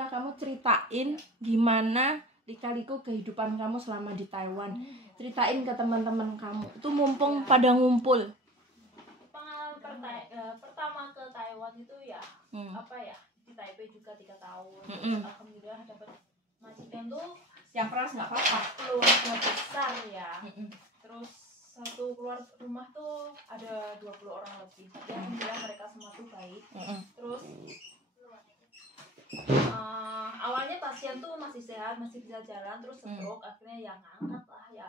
udah kamu ceritain gimana lika-liku kehidupan kamu selama di Taiwan. Ceritain ke teman-teman kamu. Itu mumpung pada ngumpul. Pengalaman pertama ke Taiwan itu ya apa ya, di Taipei juga 3 tahun. Alhamdulillah dapat majikan tuh Yang keras nggak apa-apa. keluarga besar ya. Terus satu keluar rumah tuh ada 20 orang lebih. Ya, alhamdulillah mereka semua tuh baik. Terus awalnya pasien tuh masih sehat, masih bisa jalan, terus stroke, akhirnya yang ngangkat lah ya.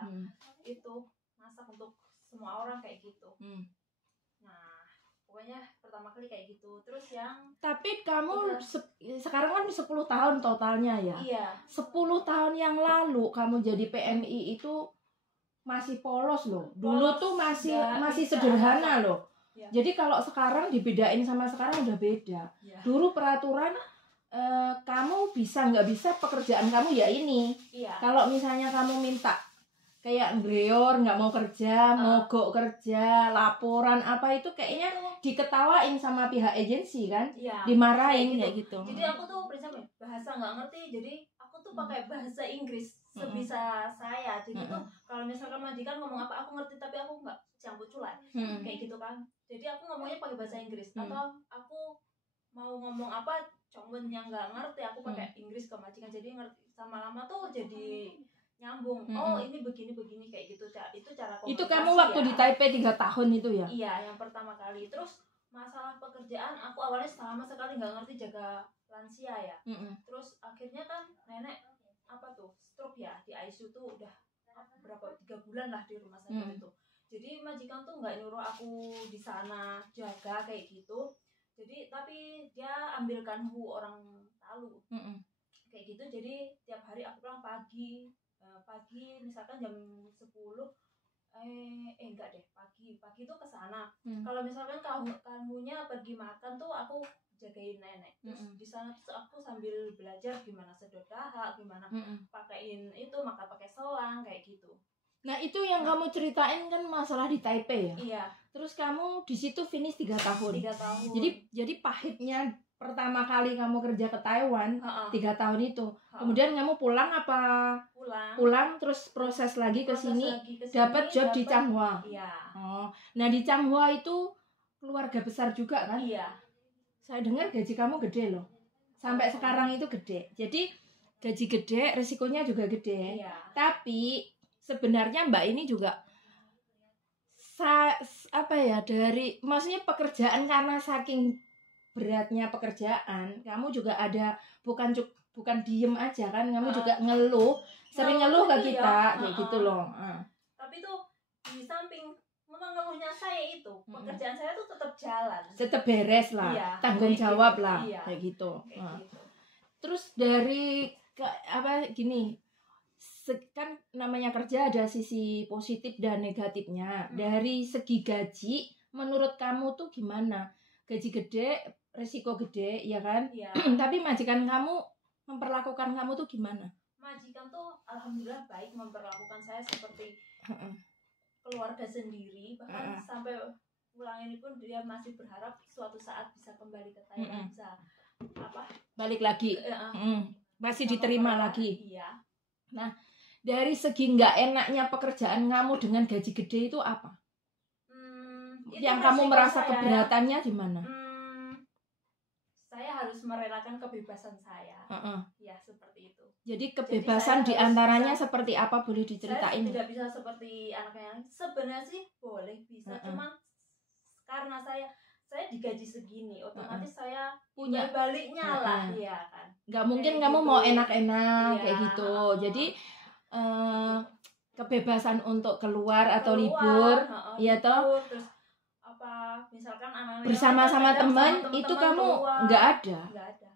Itu masak untuk semua orang kayak gitu. Nah, pokoknya pertama kali kayak gitu. Terus yang tapi kamu sekarang kan 10 tahun totalnya ya. Iya. 10 tahun yang lalu kamu jadi PMI itu masih polos loh. Dulu tuh masih sederhana loh. Ya. Jadi kalau sekarang dibedain sama sekarang udah beda. Ya. Dulu peraturan kamu bisa nggak bisa pekerjaan kamu ya ini. Iya. Kalau misalnya kamu minta kayak ngreor, nggak mau kerja, mogok kerja, laporan apa itu kayaknya diketawain sama pihak agensi kan. Iya. Dimarahin kayak gitu. Jadi aku tuh prinsipnya bahasa nggak ngerti, jadi aku tuh pakai bahasa Inggris sebisa saya. Jadi tuh kalau misalkan majikan ngomong apa aku ngerti tapi aku nggak campur culai kayak gitu kan. Jadi aku ngomongnya pakai bahasa Inggris. Atau aku mau ngomong apa cowok yang nggak ngerti aku pakai Inggris ke majikan, jadi ngerti sama lama tuh jadi nyambung. Oh ini begini kayak gitu. Itu cara komunikasi. Itu kamu waktu di Taipei 3 tahun itu ya? Iya, yang pertama kali. Terus masalah pekerjaan aku awalnya sama sekali nggak ngerti jaga lansia ya. Terus akhirnya kan nenek apa tuh stroke ya, di ICU tuh udah berapa 3 bulan lah di rumah sakit itu. Jadi majikan tuh nggak nyuruh aku di sana jaga kayak gitu. Jadi tapi dia ambilkan orang Talu kayak gitu. Jadi tiap hari aku pulang pagi misalkan jam 10 enggak deh, pagi itu ke sana. Kalau misalkan kamunya pergi makan tuh aku jagain nenek. Terus di sana tuh aku sambil belajar gimana sedot dahak, gimana pakein itu makan pakai selang kayak gitu. Nah itu yang kamu ceritain kan masalah di Taipei ya? Iya. Terus kamu di situ finish 3 tahun. 3 tahun. Jadi pahitnya pertama kali kamu kerja ke Taiwan 3 tahun itu. Kemudian kamu pulang apa? Pulang terus proses lagi ke sini dapat job di Changhua. Iya. Oh. Nah di Changhua itu keluarga besar juga kan? Iya. Saya dengar gaji kamu gede loh. Sampai sekarang itu gede. Jadi gaji gede, resikonya juga gede. Iya. Tapi sebenarnya Mbak ini juga dari maksudnya pekerjaan, karena saking beratnya pekerjaan kamu juga ada bukan diem aja kan, kamu juga sering ngeluh ke kita kayak gitu loh. Tapi tuh di samping memang ngeluhnya saya itu pekerjaan saya tuh tetap jalan, tetap beres lah, iya, tanggung jawab gitu. Lah iya, kayak gitu. Gitu. Terus dari gini kan namanya kerja ada sisi positif dan negatifnya. Dari segi gaji, menurut kamu tuh gimana? Gaji gede, resiko gede, ya kan? Ya. Tapi majikan kamu memperlakukan kamu tuh gimana? Majikan tuh alhamdulillah baik, memperlakukan saya seperti keluarga sendiri. Bahkan sampai pulang ini pun dia masih berharap suatu saat bisa kembali ke Taiwan, bisa balik lagi, masih diterima lagi. Iya. Nah, dari segi nggak enaknya pekerjaan kamu dengan gaji gede itu apa? Yang kamu merasa keberatannya di mana? Saya harus merelakan kebebasan saya. Ya, seperti itu. Jadi kebebasan diantaranya seperti apa, boleh diceritain? Saya tidak bisa seperti anaknya. Sebenarnya sih boleh bisa, cuman karena saya digaji segini, otomatis saya punya baliknya lah, ya kan. Nggak mungkin kamu gitu. Mau enak-enak kayak gitu. Jadi kebebasan untuk keluar atau libur, ya toh. Terus misalkan anak-anak bersama-sama teman itu kamu nggak ada.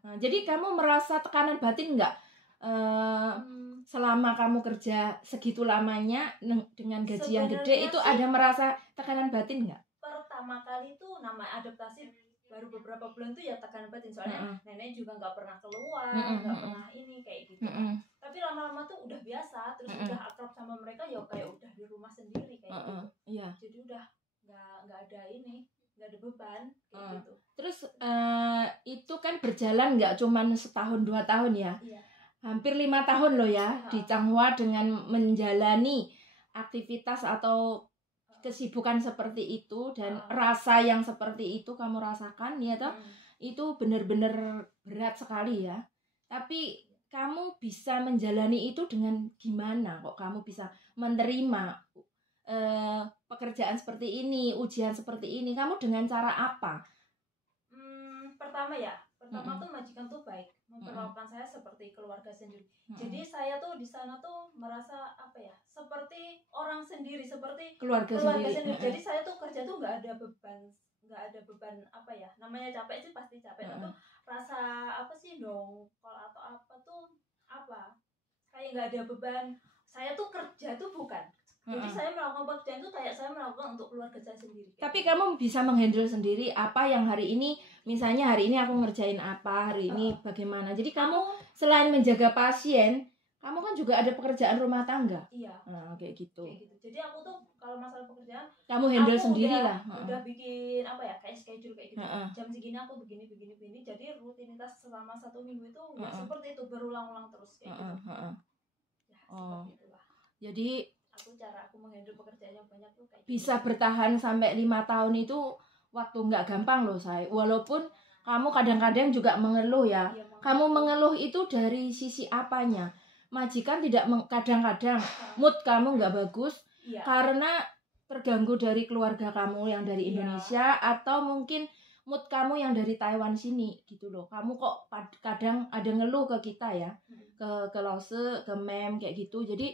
Nah, jadi kamu merasa tekanan batin nggak selama kamu kerja segitu lamanya dengan gaji yang gede itu ada merasa tekanan batin nggak? Pertama kali itu nama adaptasi baru beberapa bulan tuh ya tekanan batin, soalnya nenek juga nggak pernah keluar, nggak pernah ini kayak gitu. Tapi lama-lama tuh udah biasa, terus udah akrab sama mereka ya kayak udah di rumah sendiri kayak gitu. Iya. Jadi udah nggak ada ini, nggak ada beban kayak gitu. Terus itu kan berjalan nggak cuman setahun 2 tahun ya. Iya. Hampir 5 tahun loh ya di Changhua dengan menjalani aktivitas atau kesibukan seperti itu dan rasa yang seperti itu kamu rasakan ya toh. Itu benar-benar berat sekali ya. Tapi kamu bisa menjalani itu dengan gimana kok kamu bisa menerima pekerjaan seperti ini, ujian seperti ini, kamu dengan cara apa? Pertama tuh majikan tuh baik, memperlakukan saya seperti keluarga sendiri. Jadi saya tuh di sana tuh merasa apa ya, seperti orang sendiri, seperti keluarga sendiri. Jadi saya tuh kerja tuh nggak ada beban apa ya, namanya capek sih pasti capek, tapi rasa apa sih dongkol atau apa tuh apa, kayak nggak ada beban. Saya tuh kerja tuh bukan. Jadi saya melakukan pekerjaan itu kayak saya melakukan untuk keluarga saya sendiri. Tapi kamu bisa menghandle sendiri apa yang hari ini, misalnya hari ini aku ngerjain apa, hari ini bagaimana. Jadi kamu selain menjaga pasien, kamu kan juga ada pekerjaan rumah tangga. Iya. Nah, kayak gitu. Jadi aku tuh kalau masalah pekerjaan, kamu handle sendiri lah. Udah bikin apa ya, kayak schedule kayak gitu. Jam segini aku begini. Jadi rutinitas selama 1 minggu itu ya seperti itu, berulang-ulang terus kayak gitu. Ya, seperti itulah. Jadi cara aku menghandle pekerjaan yang banyak tuh kayak bisa bertahan sampai 5 tahun itu waktu nggak gampang loh saya. Walaupun kamu kadang-kadang juga mengeluh ya. Kamu mengeluh itu dari sisi apanya? Majikan tidak kadang-kadang mood kamu nggak bagus karena terganggu dari keluarga kamu yang dari Indonesia atau mungkin mood kamu yang dari Taiwan sini gitu loh. Kamu kok kadang ada ngeluh ke kita ya, ke Lose, ke Mem kayak gitu. Jadi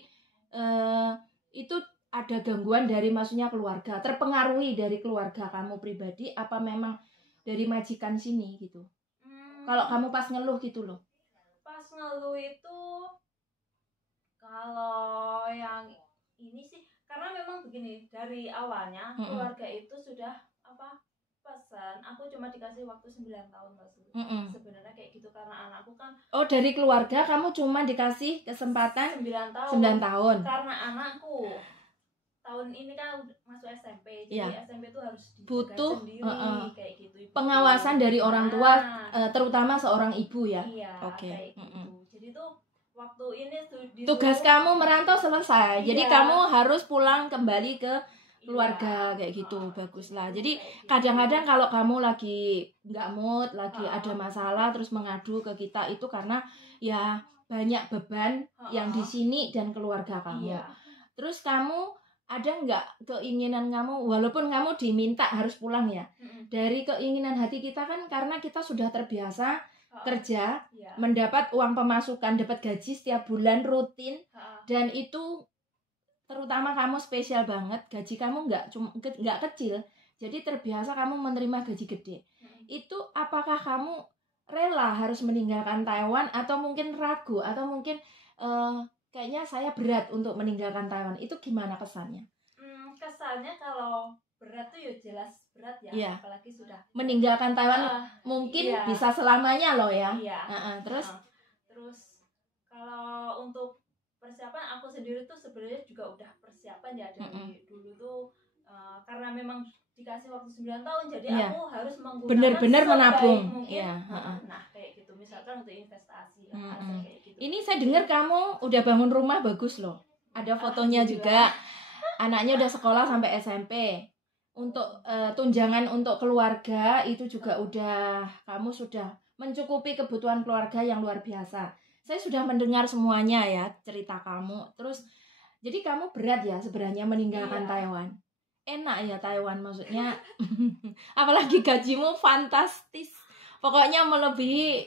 itu ada gangguan dari maksudnya keluarga, terpengaruhi dari keluarga kamu pribadi apa memang dari majikan sini gitu. Kalau kamu pas ngeluh gitu loh. Pas ngeluh itu kalau yang ini sih karena memang begini, dari awalnya keluarga itu sudah pesan, aku cuma dikasih waktu 9 tahun sebenarnya kayak gitu, karena anakku kan dari keluarga kamu cuma dikasih kesempatan 9 tahun karena anakku tahun ini kan masuk SMP, jadi SMP itu harus butuh sendiri kayak gitu, pengawasan dari orang tua, terutama seorang ibu ya. Kayak gitu. Jadi tuh waktu ini tugas kamu merantau selesai, jadi kamu harus pulang kembali ke keluarga kayak gitu. Bagus lah. Jadi kadang-kadang kalau kamu lagi nggak mood, lagi ada masalah terus mengadu ke kita itu karena ya banyak beban yang di sini dan keluarga kamu. Terus kamu ada nggak keinginan kamu, walaupun kamu diminta harus pulang ya, dari keinginan hati kita kan karena kita sudah terbiasa kerja, mendapat uang pemasukan, dapat gaji setiap bulan rutin, dan itu terutama kamu spesial banget, gaji kamu nggak kecil, jadi terbiasa kamu menerima gaji gede. Itu apakah kamu rela harus meninggalkan Taiwan atau mungkin ragu atau mungkin kayaknya saya berat untuk meninggalkan Taiwan, itu gimana kesannya? Kesannya kalau berat tuh ya jelas berat ya, apalagi sudah meninggalkan Taiwan mungkin bisa selamanya loh ya. Terus kalau untuk persiapan aku sendiri tuh sebenarnya juga udah persiapan ya dari dulu tuh, karena memang dikasih waktu 9 tahun jadi aku harus menggunakan benar-benar menabung mungkin. Nah kayak gitu, misalkan untuk investasi kayak gitu. Ini saya dengar kamu udah bangun rumah bagus loh, ada fotonya juga. Anaknya udah sekolah sampai SMP. Untuk tunjangan untuk keluarga itu juga udah, kamu sudah mencukupi kebutuhan keluarga yang luar biasa. Saya sudah mendengar semuanya ya cerita kamu. Terus jadi kamu berat ya sebenarnya meninggalkan Taiwan. Enak ya Taiwan maksudnya. Apalagi gajimu fantastis. Pokoknya melebihi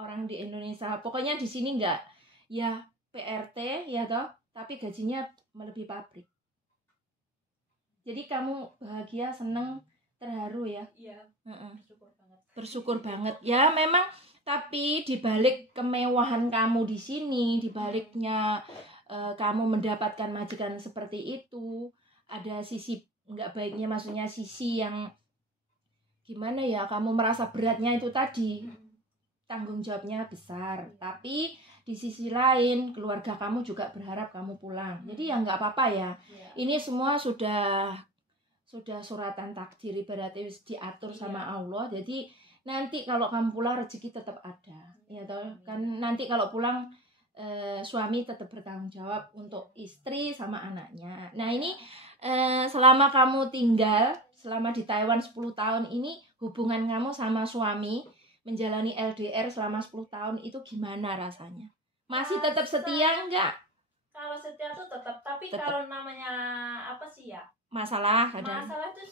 orang di Indonesia. Pokoknya di sini enggak ya PRT ya toh, tapi gajinya melebihi pabrik. Jadi kamu bahagia, seneng, terharu ya? Iya. Bersyukur banget. Bersyukur banget. Ya memang, tapi dibalik kemewahan kamu di sini, dibaliknya kamu mendapatkan majikan seperti itu, ada sisi nggak baiknya, maksudnya sisi yang gimana ya? Kamu merasa beratnya itu tadi, tanggung jawabnya besar. Tapi di sisi lain keluarga kamu juga berharap kamu pulang. Jadi ya nggak apa-apa ya. Ini semua sudah suratan takdir, ibaratnya diatur sama Allah. Jadi nanti kalau kamu pulang rezeki tetap ada, ya toh kan. Nanti kalau pulang suami tetap bertanggung jawab untuk istri sama anaknya. Nah ini selama kamu tinggal selama di Taiwan 10 tahun ini, hubungan kamu sama suami menjalani LDR selama 10 tahun itu gimana rasanya? Masih tetap setia enggak? Kalau setia tuh tetap, tapi kalau namanya apa sih ya? Masalah ada. Masalah itu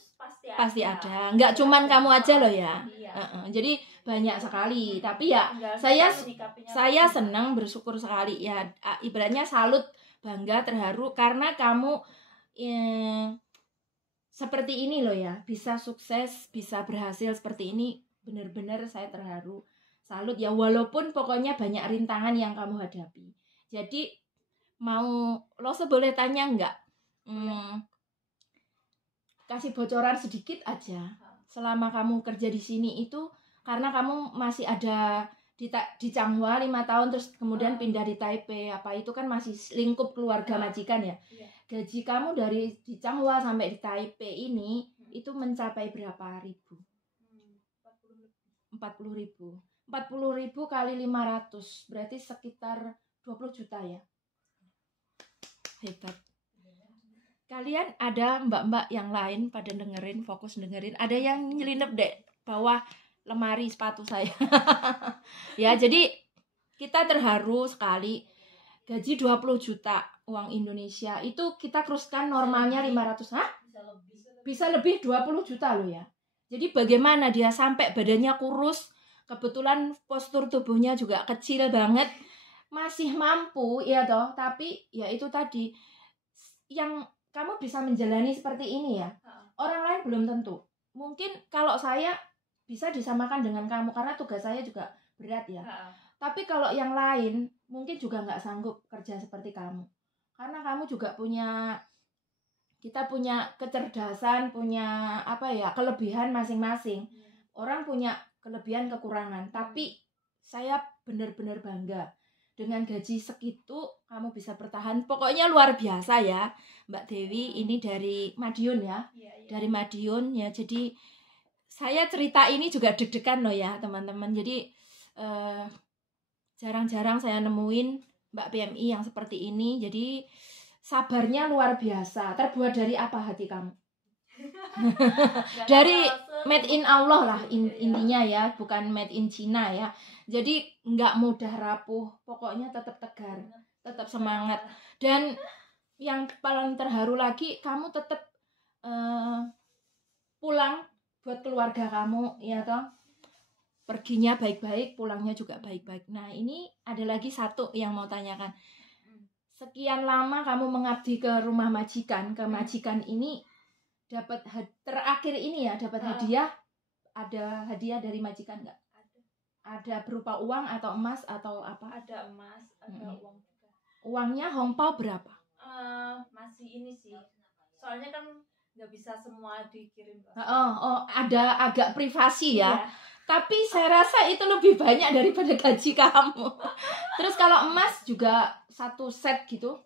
pasti ada. Enggak cuman kamu aja loh ya. Iya. Jadi banyak sekali. Tapi ya saya senang, bersyukur sekali ya. Ibaratnya salut, bangga, terharu karena kamu seperti ini loh ya. Bisa sukses, bisa berhasil seperti ini. Benar-benar saya terharu. Salut ya, walaupun pokoknya banyak rintangan yang kamu hadapi. Jadi mau lo boleh tanya enggak? Kasih bocoran sedikit aja. Selama kamu kerja di sini itu karena kamu masih ada di Changhua 5 tahun terus kemudian pindah di Taipei, apa itu kan masih lingkup keluarga majikan ya. Gaji kamu dari di Changhua sampai di Taipei ini itu mencapai berapa ribu? 40.000. 40.000 kali 500 berarti sekitar 20 juta ya. Hebat. Kalian ada mbak-mbak yang lain pada dengerin, fokus dengerin. Ada yang nyelinep deh bawah lemari sepatu saya. Ya, jadi kita terharu sekali. Gaji 20 juta uang Indonesia. Itu kita kruskan normalnya 500. Hah? Bisa lebih 20 juta loh ya. Jadi bagaimana dia sampai badannya kurus. Kebetulan postur tubuhnya juga kecil banget. Masih mampu ya toh. Tapi ya itu tadi. Yang kamu bisa menjalani seperti ini ya. Orang lain belum tentu. Mungkin kalau saya bisa disamakan dengan kamu karena tugas saya juga berat ya. Tapi kalau yang lain mungkin juga nggak sanggup kerja seperti kamu. Karena kamu juga kita punya kecerdasan, punya apa ya, kelebihan masing-masing. Orang punya kelebihan kekurangan. Tapi saya benar-benar bangga. Dengan gaji segitu kamu bisa bertahan. Pokoknya luar biasa ya Mbak Dewi. Ini dari Madiun ya. Dari Madiun ya. Jadi saya cerita ini juga deg-degan loh ya teman-teman. Jadi jarang-jarang saya nemuin Mbak PMI yang seperti ini. Jadi sabarnya luar biasa. Terbuat dari apa hati kamu? Dari made in Allah lah intinya ya. Bukan made in Cina ya. Jadi nggak mudah rapuh, pokoknya tetap tegar, tetap semangat. Dan yang paling terharu lagi, kamu tetap pulang buat keluarga kamu, ya toh. Perginya baik-baik, pulangnya juga baik-baik. Nah ini ada lagi satu yang mau tanyakan. Sekian lama kamu mengabdi ke rumah majikan, ke majikan ini dapat terakhir ini ya dapat hadiah. Ada hadiah dari majikan nggak? Ada berupa uang atau emas atau apa? Ada emas, ada uang juga. Uangnya hongpao berapa? Masih ini sih. Soalnya kan nggak bisa semua dikirim. Ada agak privasi ya. Iya. Tapi saya rasa itu lebih banyak daripada gaji kamu. Terus kalau emas juga satu set gitu?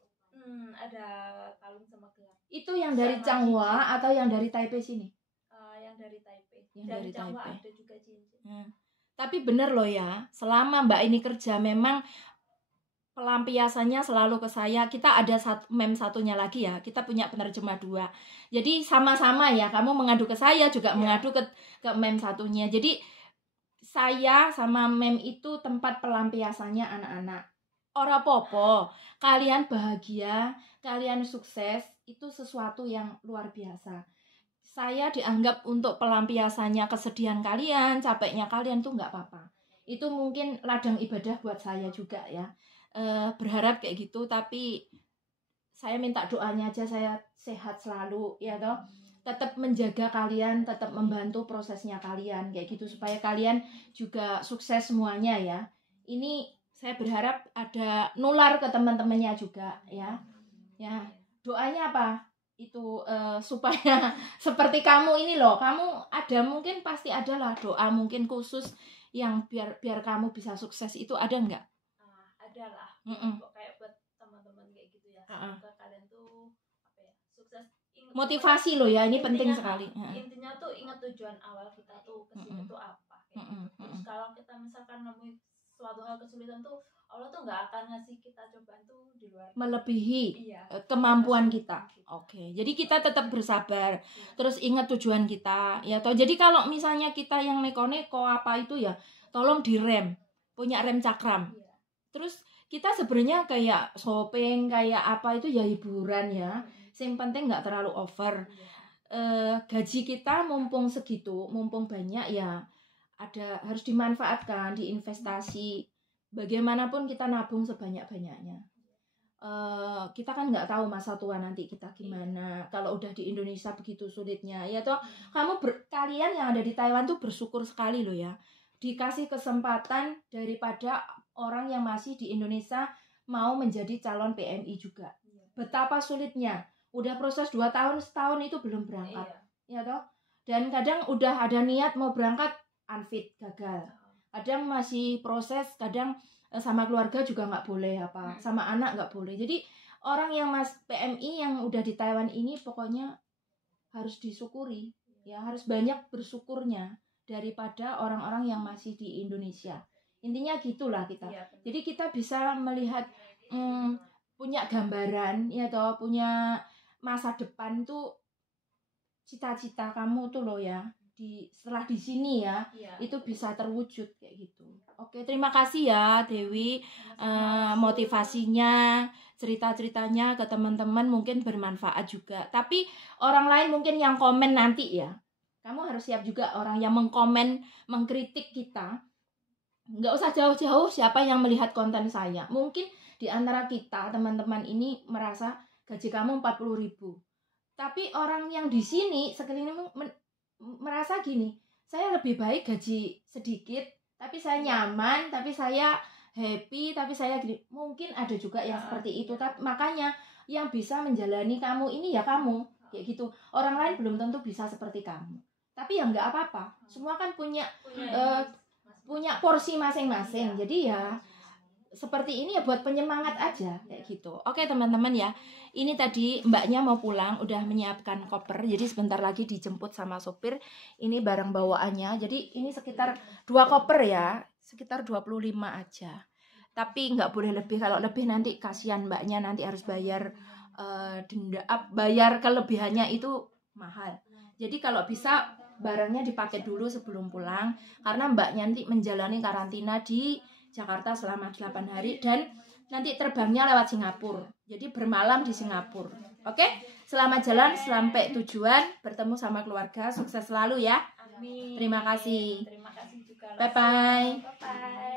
Ada kalung sama gelang. Itu yang dari Changhua atau yang dari Taipei sini? Yang dari Taipei. Yang dari Changhua Taipei. ada juga cincin. Tapi bener loh ya, selama Mbak ini kerja memang pelampiasannya selalu ke saya. Kita ada mem satunya lagi ya, kita punya penerjemah 2. Jadi sama-sama ya, kamu mengadu ke saya juga mengadu ke mem satunya. Jadi saya sama mem itu tempat pelampiasannya anak-anak. Ora popo, kalian bahagia, kalian sukses, itu sesuatu yang luar biasa. Saya dianggap untuk pelampiasannya kesedihan kalian, capeknya kalian tuh nggak apa-apa. Itu mungkin ladang ibadah buat saya juga ya. Berharap kayak gitu, tapi saya minta doanya aja saya sehat selalu ya toh. Tetap menjaga kalian, tetap membantu prosesnya kalian kayak gitu supaya kalian juga sukses semuanya ya. Ini saya berharap ada nular ke teman-temannya juga ya. Ya, doanya apa? Itu supaya seperti kamu ini loh, kamu ada mungkin pasti adalah doa mungkin khusus yang biar kamu bisa sukses itu ada nggak? Ada lah. Kayak buat teman-teman kayak gitu ya. Semoga kalian tuh apa ya sukses. Motivasi loh ya, ini penting sekali. Intinya tuh ingat tujuan awal kita tuh kesini tuh apa. Terus kalau kita misalkan nemuin suatu hal kesulitan tuh, Allah tuh nggak akan ngasih kita cobaan tuh di luar melebihi kemampuan kita. Oke, jadi kita tetap bersabar. Terus ingat tujuan kita, ya toh. Jadi kalau misalnya kita yang neko-neko apa itu ya, tolong direm, punya rem cakram. Terus kita sebenarnya kayak shopping, kayak apa itu ya hiburan ya. Yang penting nggak terlalu over. Gaji kita mumpung segitu, mumpung banyak ya, harus dimanfaatkan, diinvestasi. Bagaimanapun kita nabung sebanyak-banyaknya. Kita kan nggak tahu masa tua nanti kita gimana. Kalau udah di Indonesia begitu sulitnya, ya toh. Kalian yang ada di Taiwan tuh bersyukur sekali loh ya, dikasih kesempatan daripada orang yang masih di Indonesia mau menjadi calon PMI juga. Betapa sulitnya. Udah proses 2 tahun, setahun itu belum berangkat. Ya toh. Dan kadang udah ada niat mau berangkat, unfit, gagal. Kadang masih proses, kadang sama keluarga juga nggak boleh apa, sama anak nggak boleh. Jadi orang yang PMI yang udah di Taiwan ini pokoknya harus disyukuri, ya harus banyak bersyukurnya daripada orang-orang yang masih di Indonesia. Intinya gitulah kita. Jadi kita bisa melihat punya gambaran, ya toh, punya masa depan tuh, cita-cita kamu tuh loh ya. Setelah di sini ya, itu bisa terwujud kayak gitu. Oke, terima kasih ya Dewi, motivasinya, cerita-ceritanya ke teman-teman mungkin bermanfaat juga. Tapi orang lain mungkin yang komen nanti ya, kamu harus siap juga orang yang mengkomen, mengkritik kita. Nggak usah jauh-jauh siapa yang melihat konten saya. Mungkin di antara kita teman-teman ini merasa gaji kamu 40.000. Tapi orang yang di sini sekelilingmu merasa gini, saya lebih baik gaji sedikit, tapi saya nyaman, tapi saya happy, tapi saya gini. Mungkin ada juga yang seperti itu. Tapi makanya yang bisa menjalani kamu ini ya kamu, kayak gitu. Orang lain belum tentu bisa seperti kamu. Tapi ya nggak apa-apa. Semua kan punya porsi masing-masing. Jadi ya seperti ini ya buat penyemangat aja kayak gitu. Oke teman-teman ya, ini tadi mbaknya mau pulang, udah menyiapkan koper, jadi sebentar lagi dijemput sama sopir. Ini barang bawaannya, jadi ini sekitar 2 koper ya, sekitar 25 aja. Tapi nggak boleh lebih, kalau lebih nanti kasihan mbaknya, nanti harus bayar denda, bayar kelebihannya itu mahal. Jadi kalau bisa barangnya dipakai dulu sebelum pulang, karena mbaknya nanti menjalani karantina di Jakarta selama 8 hari dan nanti terbangnya lewat Singapura. Jadi bermalam di Singapura. Oke? Selamat jalan sampai tujuan, bertemu sama keluarga, sukses selalu ya. Amin. Terima kasih. Terima kasih juga. Bye bye. Bye bye.